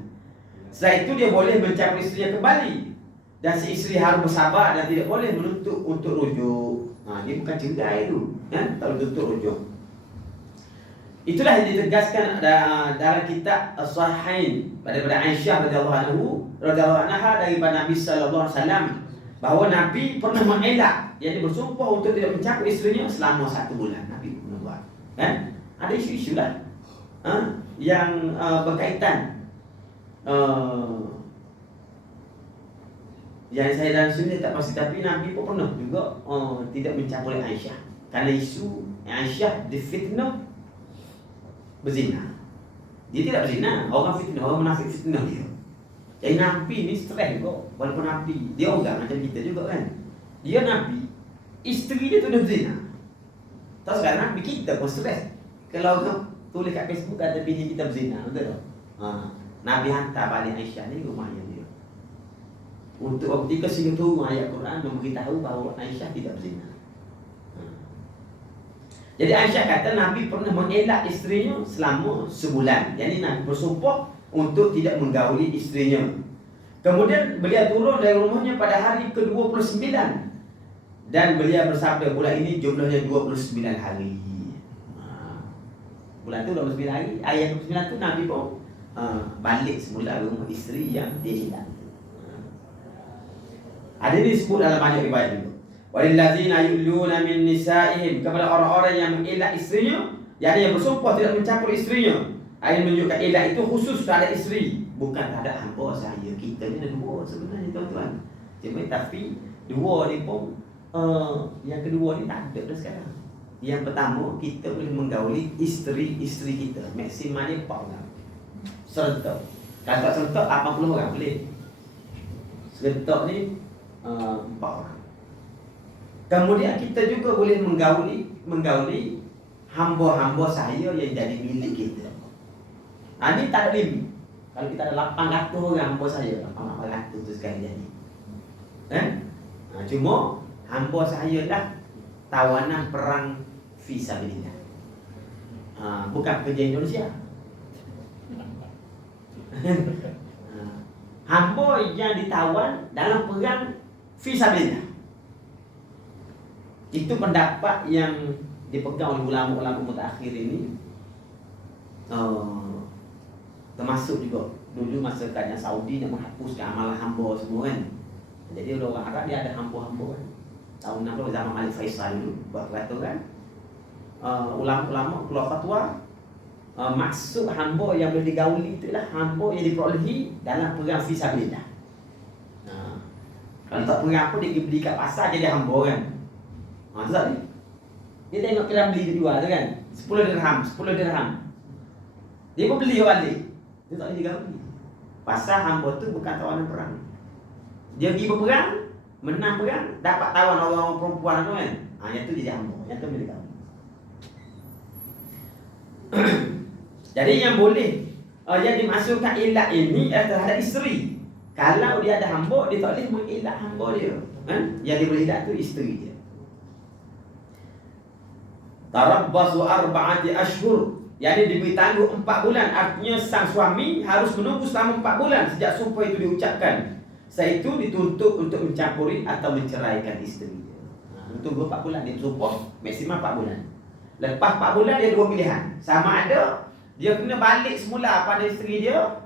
Setelah itu dia boleh mencabut istrinya kembali. Dan si isteri harus bersabar dan tidak boleh menuntut untuk rujuk. Dia bukan cerai tu, tak boleh tuntut rujuk. Itulah yang ditegaskan dalam kitab As-Sahihain daripada Aisyah radhiyallahu anha daripada Nabi sallallahu alaihi wasallam bahawa Nabi pernah mengelak, yakni bersumpah untuk tidak mencabut isterinya selama 1 bulan. Nabi pernah buat. Kan? Ada isu-isu lah yang berkaitan yang saya dalam sini tak pasti, tapi Nabi pun pernah juga tidak mencabut Aisyah kerana isu Aisyah difitnah berzina. Dia tidak berzina, orang fitnah, orang munafik fitnah dia. Jadi Nabi ni stres juga. Walaupun Nabi, dia orang macam kita juga kan. Dia Nabi, isteri dia tu dah berzina. Tahu sekarang Nabi kita pun stres. Kalau orang tulis kat Facebook kata bini kita berzina, betul tak? Nabi hantar balik Aisyah ni rumahnya dia. Untuk ketika sehingga turun ayat Quran memberitahu bahawa Aisyah tidak berzina. Jadi Aisyah kata Nabi pernah mengelak isterinya selama sebulan. Jadi Nabi bersumpah untuk tidak menggauli isterinya. Kemudian beliau turun dari rumahnya pada hari ke-29. Dan beliau bersabda, bulan ini jumlahnya 29 hari. Bulan tu 29 hari. Ayat 29 tu Nabi pun balik semula rumah isteri yang dia hilang. Ada ini disebut dalam banyak riwayat juga. Walillazina yu'luna min nisa'ihim, kepada orang-orang yang mengelak isterinya, yakni yang bersumpah tidak mencampur isterinya. Ayat menunjukkan elak itu khusus terhadap isteri, bukan terhadap hamba saya. Kita ni ada dua sebenarnya tuan-tuan. Tapi dua ni pun yang kedua ni tak ada dah sekarang. Yang pertama, kita boleh menggauli isteri-isteri kita, maksimalnya 4 orang serentak. Kalau tak serentak 80 orang boleh. Serentak ni 4 orang. Kemudian kita juga boleh menggauli hamba-hamba saya yang jadi milik kita. Ini tak ada limit. Kalau kita ada 800 orang hamba saya, 800 tu sekali jadi. Cuma hamba saya lah tawanan perang fisabilillah. Bukan pekerja Indonesia. Hamba yang ditawan dalam perang fisabilillah. Itu pendapat yang dipegang oleh ulama-ulama mutakhir ini. Termasuk juga dulu masa kerajaan Saudi nak menghapuskan amalan hamba semua kan. Jadi orang Arab dia ada hamba-hamba kan. Tahun 60 zaman Malik Faisal dulu buat peraturan. Ulama-ulama keluar fatwa, maksud hamba yang boleh digauli itulah hamba yang diperolehi dalam perang fisabilillah. Kalau tak perang apa dia beli kat pasar jadi hamba kan. Maksud ni dia tengok kira beli dijual tu kan 10 dirham. Dia pun beli balik. Dia tak boleh digauli. Pasal hamba tu bukan tawanan perang. Dia pergi berperang, menang perang, dapat tawan orang-orang perempuan tu kan. Yang tu jadi hamba. Yang tu boleh digauli. Jadi yang boleh yang dimasukkan elak ini adalah terhadap isteri. Kalau dia ada hamba, dia tak boleh mengelak hamba dia. Yang dia boleh elak tu isteri dia. Tarabbasu 4 ashhur, yakni diberi tangguh 4 bulan. Artinya sang suami harus menunggu selama 4 bulan sejak sumpah itu diucapkan. Setelah itu dituntut untuk mencampuri atau menceraikan isteri dia. Tunggu 4 bulan dia bersumpah, maksimal 4 bulan. Lepas 4 bulan dia 2 pilihan. Sama ada dia kena balik semula pada isteri dia,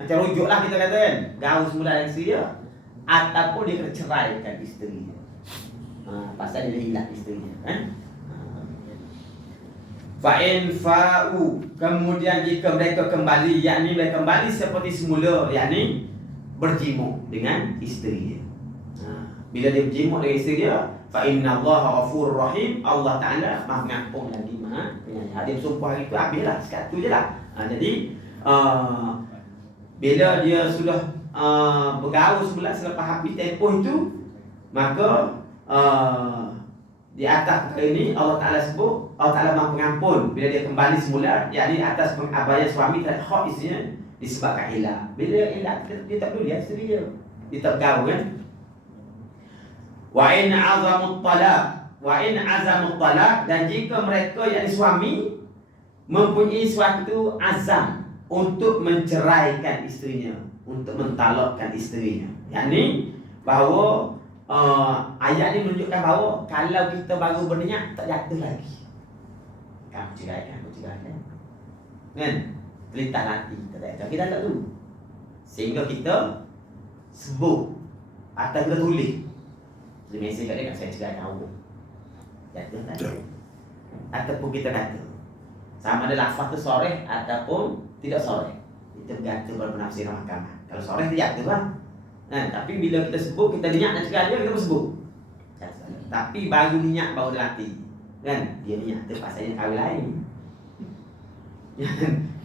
macam rujuk lah kita kata kan, gaul semula dengan isteri dia, ataupun dia kena ceraikan isteri dia. Pasal dia hilang isteri dia kan. Fa'in fa'u, kemudian jika mereka kembali, yakni mereka kembali seperti semula, yakni berjimuk dengan isteri dia. Bila dia berjimuk dengan isteri dia, fa inna Allah ghafurur rahim, Allah Taala Maha Pengampun lagi Maha Penyayang. Dia bersumpah hari tu habislah, sekat tu je lah. Jadi bila dia sudah bergaul sebulan selepas habis tempoh itu, maka di atas perkara ini Allah Ta'ala sebut Allah Ta'ala Maha Pengampun bila dia kembali semula, yakni atas pengabaian suami terhadap hak isterinya disebabkan ilah. Bila ilah dia tak peduli isteri dia, dia tak bergaul kan. Wa in azamut talaq, dan jika mereka yakni suami mempunyai suatu azam untuk menceraikan isterinya, untuk mentalakkan isterinya, yakni bahawa ayat ni menunjukkan bahawa kalau kita baru berniat tak jatuh lagi, kamu ceraikan kan, terlintas nanti kita tak tahu, sehingga kita sebut atau kita tulis dia mesej kat dia, saya ceraikan awak, jatuh lagi. Ataupun kita kata sama ada lafaz tu soreh ataupun tidak soreh, itu bergantung pada penafsiran mahkamah. Kalau soreh dia jatuh kan. Tapi bila kita sebut, kita niat nak cakap dia, kita pun sebut. Tapi baru niat baru terlatih. Kan? Dia niat tu pasal dia kahwin lain.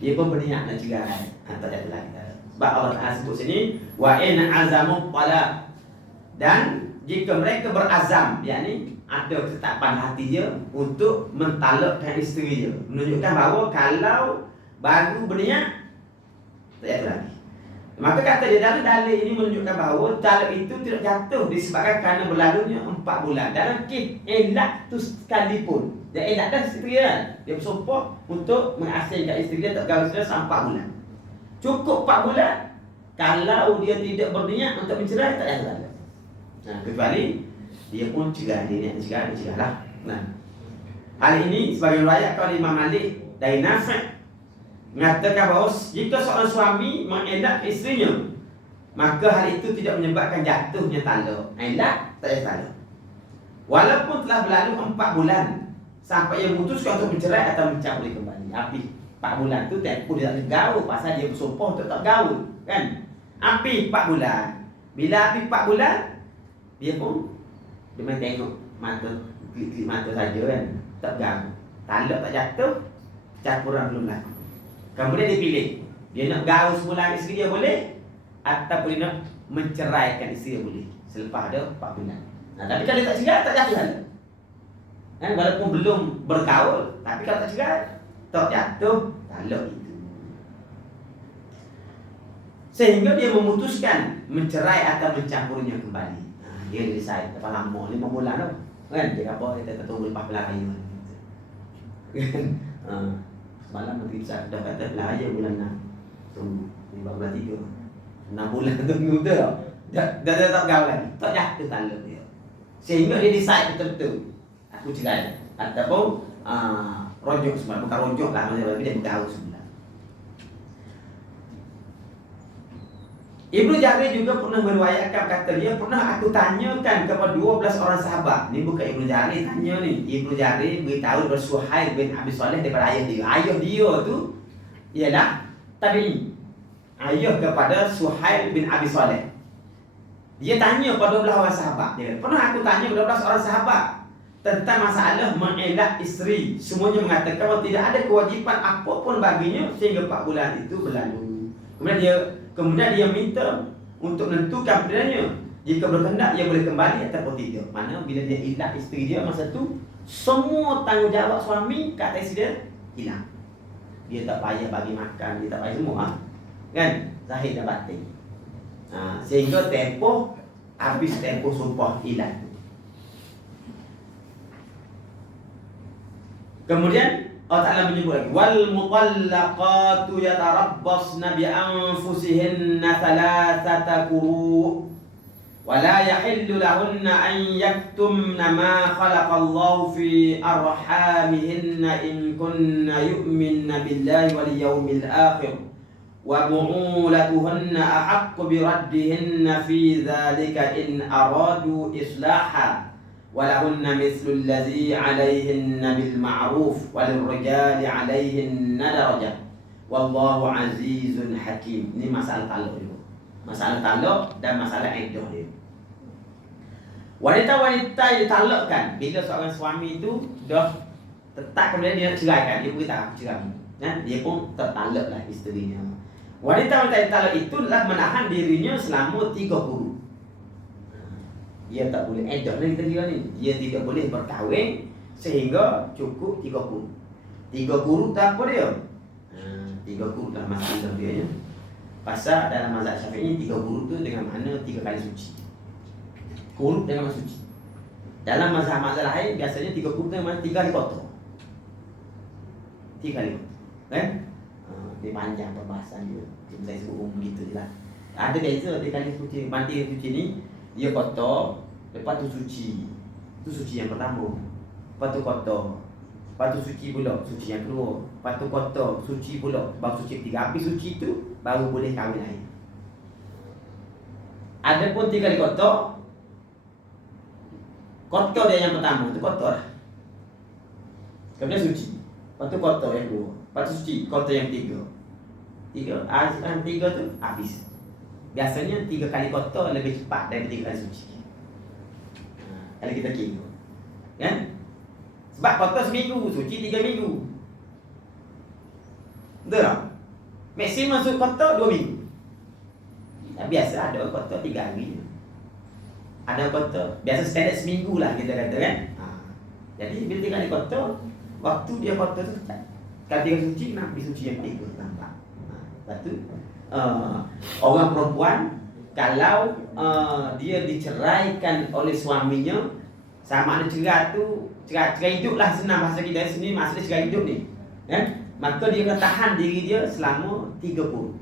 Dia pun berniat nak cakap. Tak jatuh lagi. Sebab Allah Ta'ala sebut sini, wa in azamu talaq, dan jika mereka berazam, yakni ada ketetapan hati dia untuk mentalakkan isteri dia, menunjukkan bahawa kalau baru berniat tak jatuh lagi. Maka kata dia dalam dalil ini menunjukkan bahawa talak itu tidak jatuh disebabkan kerana berlalunya 4 bulan. Dalam kes elak tu sekalipun, dia elak dah isteri dia, dia bersumpah untuk mengasingkan isteri dia tak kahwin dia selama 4 bulan. Cukup 4 bulan. Kalau dia tidak berniat untuk mencerai, tak jatuh lagi. Kecuali dia pun cerai, dia niat cerai, dia cerai lah. Hal ini sebagai riwayat oleh Imam Malik dari Nafi' mengatakan bahawa jika seorang suami mengelak isterinya, maka hal itu tidak menyebabkan jatuhnya talak. Elak tak jatuh talak, walaupun telah berlalu 4 bulan sampai ia memutuskan untuk mencerai atau mencabuli kembali. Habis 4 bulan tu tempoh dia tak gaul, pasal dia bersumpah untuk tak gaul kan. Habis 4 bulan. Bila habis 4 bulan, dia pun dia main tengok mata, klik-klik mata saja kan, tak gaul. Talak tak jatuh, campuran belum laku. Kemudian dia pilih, dia nak gaul semula isteri dia boleh, ataupun dia nak menceraikan isteri dia boleh selepas ada 4 bulan. Tapi kalau tak cerai, tak jatuh kan? Walaupun belum bergaul, tapi kalau tak cerai, tak jatuh talak itu. Sehingga dia memutuskan mencerai atau mencampurnya kembali. Dia decide, tak lama 5 bulan tu kan, dia apa, dia tak tunggu lepas pelan raya kan. Semalam nanti saya dah kata pelan raya bulan 6, tunggu 5 bulan 3, 6 bulan tunggu tu dah tak gaul lagi, tak jatuh talak dia. Sehingga dia decide betul-betul, aku cerai ataupun rojok semalam, bukan rojok lah, tapi dia bergaul semula. Ibnu Jarir juga pernah meriwayatkan, kata dia, pernah aku tanyakan kepada 12 orang sahabat. Ni bukan Ibnu Jarir tanya ni. Ibnu Jarir beritahu kepada Suhail bin Abi Saleh daripada ayah dia. Ayah dia tu ialah tabi'in. Ayah kepada Suhail bin Abi Saleh. Dia tanya kepada 12 orang sahabat. Dia kata, pernah aku tanya kepada 12 orang sahabat tentang masalah mengelak isteri. Semuanya mengatakan bahawa tidak ada kewajipan apapun baginya sehingga 4 bulan itu berlalu. Kemudian dia minta untuk menentukan pilihannya. Jika berkehendak, ia boleh kembali ataupun tidak. Mana bila dia ilak isteri dia masa tu, semua tanggungjawab suami kat atas dia hilang. Dia tak payah bagi makan, dia tak payah semua kan? Zahir dah batin. Sehingga tempoh, habis tempoh sumpah hilang. Kemudian Allah Ta'ala menyebut lagi, wal mutallaqatu yatarabbasna bi anfusihinna thalathata quru' wa la yahillu lahunna an yaktumna ma khalaqallahu fi arhamihinna in kunna yu'minna billahi wal yawmil akhir wa bu'ulatuhunna ahaqqu bi raddihinna fi dhalika in aradu islaha ولهن مثل الذي عليهن بالمعروف وللرجال عليهن درجة والله عزيز حكيم. Ini masalah talak juga. Masalah talak dan masalah iddah dia. Wanita-wanita yang ditalakkan bila seorang suami itu dah tetap kemudian dia nak ceraikan, dia beritahu aku cerai. Dia pun tertalak lah isterinya. Wanita-wanita yang talak itu adalah menahan dirinya selama 3 kurun. Dia tak boleh iddah ni kita kira ni. Dia tidak boleh berkahwin sehingga cukup 3 kurun. 3 kurun tak apa dia? 3 kurun lah masalah dia ya. Pasal dalam mazhab Syafi'i 3 kurun tu dengan makna 3 kali suci. Kurun dengan makna suci. Dalam mazhab-mazhab lain biasanya 3 kurun dengan makna 3 kali kotor. 3 kali kotor. Kan? Dia panjang perbahasan dia. Saya sebut begitu je lah. Ada beza 3 kali suci. Mati suci ni dia kotor, lepas tu suci. Itu suci yang pertama. Lepas tu kotor. Lepas tu suci pula, suci yang kedua. Lepas tu kotor, suci pula, baru suci ketiga. Habis suci tu baru boleh kahwin lagi. Ada pun 3 kali kotor. Kotor dia yang pertama tu kotor. Kemudian suci. Lepas tu kotor yang kedua. Lepas tu suci, kotor yang ketiga. 3 tu habis. Biasanya 3 kali kotor lebih cepat daripada 3 kali suci. Kalau kita kira, kan? Sebab kotor seminggu, suci 3 minggu. Betul tak? Maksimum masuk kotor 2 minggu. Biasa ada kotor 3 hari. Ada kotor, biasa standard seminggu lah kita kata kan. Jadi bila 3 kali kotor, waktu dia kotor tu tak. Kalau 3 suci, nak pergi suci yang 3 nampak. Lepas tu orang perempuan kalau dia diceraikan oleh suaminya, sama ada cerai tu cerai hidup lah, senang bahasa kita sini maksudnya cerai hidup ni kan, maka dia akan tahan diri dia selama 3 kurun.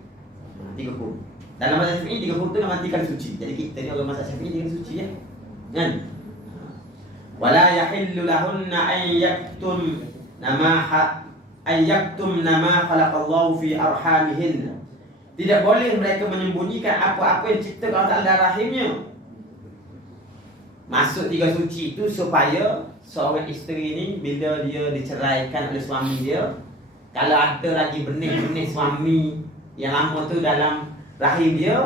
3 kurun dalam mazhab Syafi'i 3 kurun tu nak 3 kali suci. Jadi kita ni orang mazhab Syafi'i 3 kali suci ya kan. Wala yahillu lahunna an yaktum nama khalaqallahu fi arhamihin. Tidak boleh mereka menyembunyikan apa-apa yang ciptakan Allah Ta'ala dalam rahimnya. Masuk 3 suci itu supaya seorang isteri ni bila dia diceraikan oleh suami dia, kalau ada lagi benih-benih suami yang lama tu dalam rahim dia,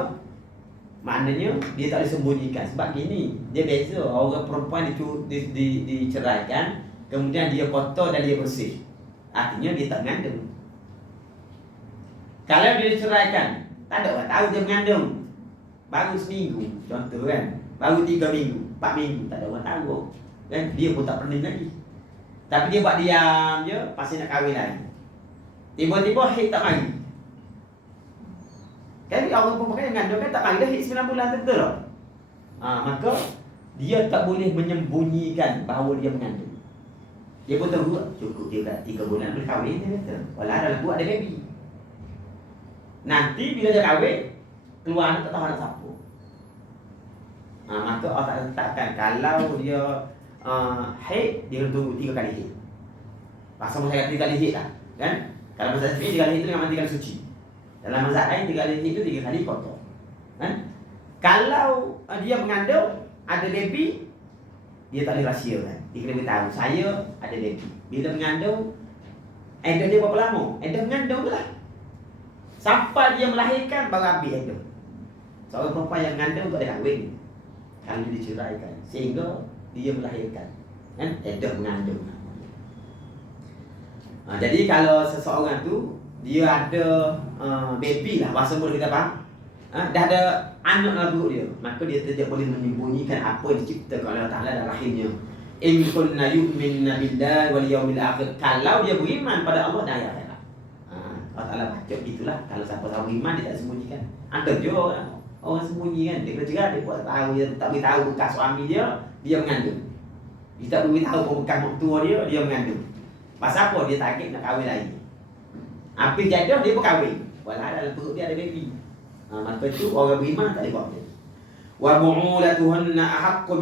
maknanya dia tak boleh sembunyikan. Sebab gini, dia beza orang perempuan diceraikan, kemudian dia kotor dan dia bersih. Artinya dia tak mengandung. Kalau dia diceraikan, tak ada orang tahu dia mengandung. Baru seminggu, contoh kan. Baru 3 minggu, 4 minggu, tak ada orang tahu kan? Dia pun tak pernah lagi. Tapi dia buat diam je, pasti nak kahwin lagi. Tiba-tiba haid tak mari. Kan orang perempuan yang mengandung kan tak mari dah haid 9 bulan, betul tak? Maka dia tak boleh menyembunyikan bahawa dia mengandung. Dia pun tahu cukup dia dah 3 bulan boleh kahwin, dia kata. Walau dalam buat ada baby. Nanti bila dia kahwin, keluar anak tak tahu anak siapa. Maka Allah tak letakkan kalau dia haid, dia kena tunggu 3 kali haid. Pasal saya kata 3 kali haid lah kan. Kalau mazhab Syafi'i 3 kali haid itu dengan 3 kali suci. Dalam mazhab lain 3 kali haid itu 3 kali kotor kan. Kalau dia mengandung, ada baby, dia tak boleh rahsia kan. Dia kena beritahu, saya ada baby. Bila mengandung, iddah dia berapa lama? Iddah mengandung tu lah. Sampai dia melahirkan baru habis iddah. Seorang perempuan yang mengandung tak ada kahwin kalau dia diceraikan sehingga dia melahirkan kan, iddah mengandung. Jadi kalau seseorang tu dia ada baby lah, bahasa mudah kita faham, dah ada anak dalam perut dia, maka dia tidak boleh menyembunyikan apa yang diciptakan oleh Allah Ta'ala dalam rahimnya. In kunna yu'minna billahi wal yawmil akhir. Kalau dia beriman pada Allah dan akhirat. Allah Ta'ala baca itulah. Kalau siapa-siapa beriman dia tak sembunyikan. Ada je orang sembunyi kan. Dia kena cerai, dia buat tahu, dia tak beritahu bekas suami dia mengandung. Dia tak beritahu bekas mertua dia mengandung. Pasal apa? Dia takut nak kahwin lagi. Habis jadah dia berkahwin. Walau dalam perut dia ada baby. Maka itu orang beriman tak boleh buat macam tu. Wa bu'ulatuhunna ahaqqu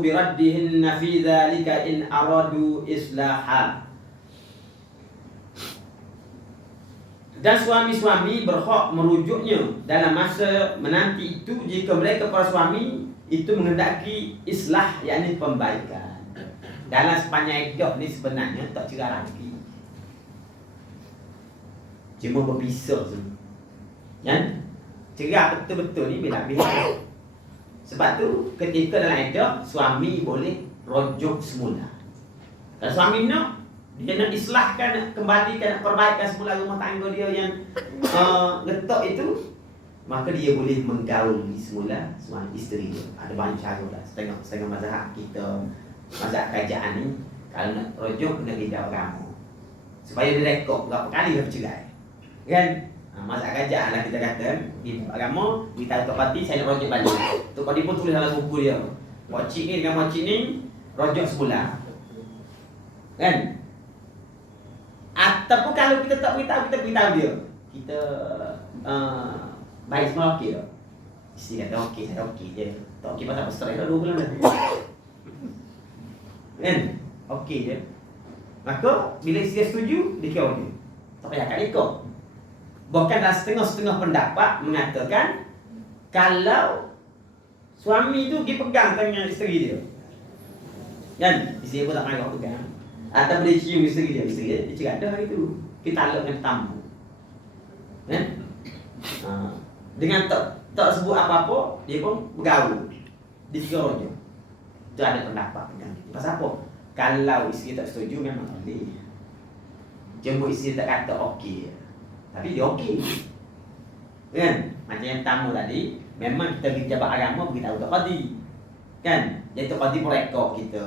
biraddihinna fi dhalika in aradu islaha. Dan suami-suami berhak merujuknya dalam masa menanti itu jika mereka para suami itu menghendaki islah, yakni pembaikan. Dalam sepanjang iddah ni sebenarnya tak cerai lagi, cuma berpisah tu. Kan? Cerai betul-betul ni bila bila. Sebab tu ketika dalam iddah suami boleh rujuk semula. Kalau suami nak, dia nak islahkan, nak kembalikan, nak perbaikan semula rumah tangga dia yang getok itu, maka dia boleh menggauli semula suami isteri dia. Ada banyak cara lah. Setengah mazhab kita, mazhab kerajaan ni, kalau nak rujuk kena lidah agama, supaya dia rekod berapa kali dia bercerai. Kan? Mazhab kerajaan lah kita kata. Di agama, kita Tok Pati, saya nak rujuk balik. Tok Pati pun tulis dalam buku dia. Makcik ni dengan makcik ni rujuk semula. Kan? Ataupun kalau kita tak beritahu, kita beritahu dia. Kita baik semua okey tak? Isteri kata okey, saya okey je. Tak okey pasal stress dah 2 bulan dah. Kan? Okey je. Maka bila isteri setuju, dia kira dia. Tak payah kat ikut. Bahkan dalam setengah-setengah pendapat mengatakan kalau suami tu pergi pegang tangan isteri dia. Kan? Isteri pun tak marah pegang. Atau boleh cium isteri dia dia cakap dah hari tu kita alok dengan tamu. Kan? Dengan tak sebut apa-apa, dia pun bergaul. Dia kira rojo. Itu ada pendapat pegang. Pasal apa? Kalau isteri tak setuju memang boleh. Jemput isteri tak kata okey, tapi dia okey. Kan? Macam yang tamu tadi, memang kita pergi jabat agama beritahu Tok Qadi. Kan? Jadi Tok Qadi pun rekod kita.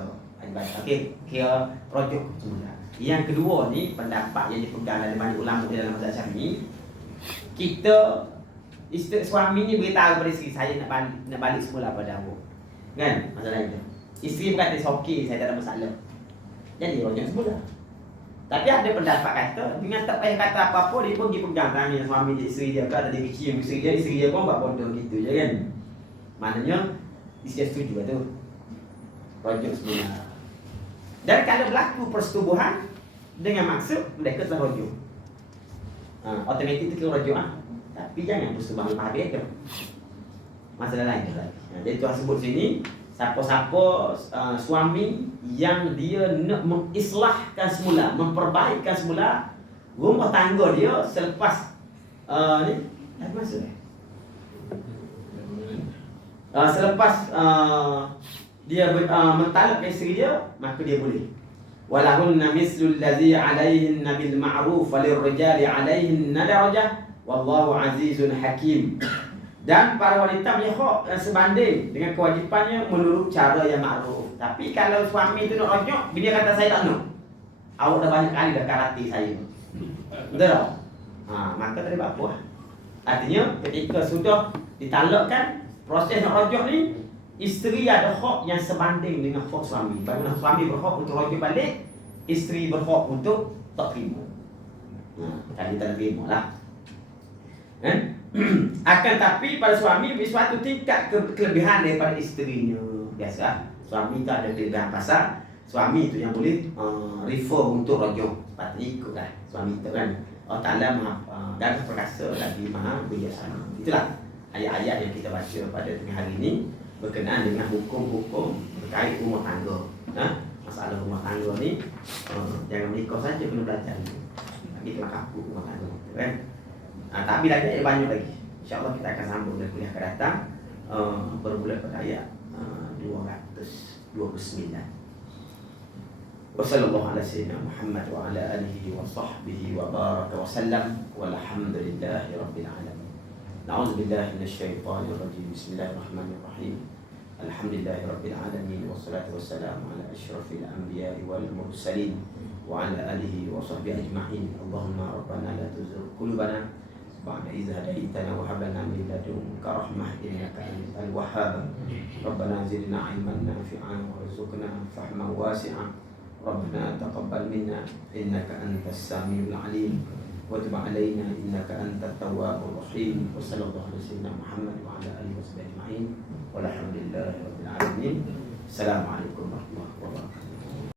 Okey, kira rujuk semula. Yang kedua ni pendapat yang dipegang oleh banyak ulama dalam mazhab Syafi'i. Kita isteri suami ni beritahu kepada isteri saya nak balik semula pada aku. Kan? Masalah itu. Isteri berkata okey, saya tak ada masalah. Jadi rujuk semula. Tapi ada pendapat kata dengan tak payah kata apa-apa, dia pun pergi pegang tangan suami dia, isteri dia kan, dia kecium isteri dia pun buat bodoh gitu je kan. Maknanya isteri setuju tu. Rujuk semula. Dan kalau berlaku persetubuhan dengan maksud mereka telah rujuk, otomatik itu kira rujuk Tapi jangan persetubuhan lepas habis tu. Masalah lain tu lagi. Jadi Tuhan sebut sini, siapa-siapa suami yang dia nak mengislahkan semula, memperbaikkan semula rumah tangga dia selepas ni apa maksud selepas dia mentalakkan isteri dia, maka dia boleh. Walahunna mislul ladzi 'alaihinna bil ma'ruf walirrijali 'alaihinna darajah wallahu 'azizun hakim. Dan para wanita punya hak yang sebanding dengan kewajipannya menurut cara yang makruf. Tapi kalau suami itu nak rujuk, bini kata saya tak nak. Awak dah banyak kali dah karate saya. Betul tak? Maka tak ada apa-apa. Artinya ketika sudah ditalakkan, proses nak rujuk ni, isteri ada hak yang sebanding dengan hak suami. Bagaimana suami berhak untuk rujuk balik, isteri berhak untuk tak terima. Kan kita terima lah. Kan? Akan tapi pada suami beri suatu tingkat kelebihan daripada isterinya. Biasa suami tu ada kelebihan pasal suami tu yang boleh refer untuk rujuk. Patutnya ikutlah suami tu kan. Allah Ta'ala maha gagah perkasa lagi maha bijaksana. Itulah ayat-ayat yang kita baca pada tengah hari ini berkenaan dengan hukum-hukum berkait rumah tangga. Masalah rumah tangga ni jangan menikah saja, kena belajar. Tapi kena kaku rumah tangga kan. Tapi lagi ada banyak lagi. InsyaAllah kita akan sambung dan kuliah akan datang bermula pada ayat 229. Wassallallahu ala sayyidina Muhammad wa ala alihi wa sahbihi wa baraka wa sallam walhamdulillahi rabbil alamin. Na'udzubillahi minasyaitonir rajim. Bismillahirrahmanirrahim. Alhamdulillahi rabbil alamin wassalatu wassalamu ala asyrafil anbiya'i wal mursalin wa ala alihi wa sahbihi ajma'in. Allahumma rabbana la tuzigh qulubana ba'da idh hadaytana wa hab lana min ladunka rahmah innaka antal wahhab. Rabbana zidna 'ilman nafi'an warzuqna fahman wasi'an. Rabbana taqabbal minna innaka antas samiul 'alim wa tub 'alaina innaka antat tawwabur rahim. Wa sallallahu ala sayyidina Muhammad wa ala alihi washabbihi ajma'in. Walhamdulillahi rabbil alamin. Assalamualaikum warahmatullahi wabarakatuh.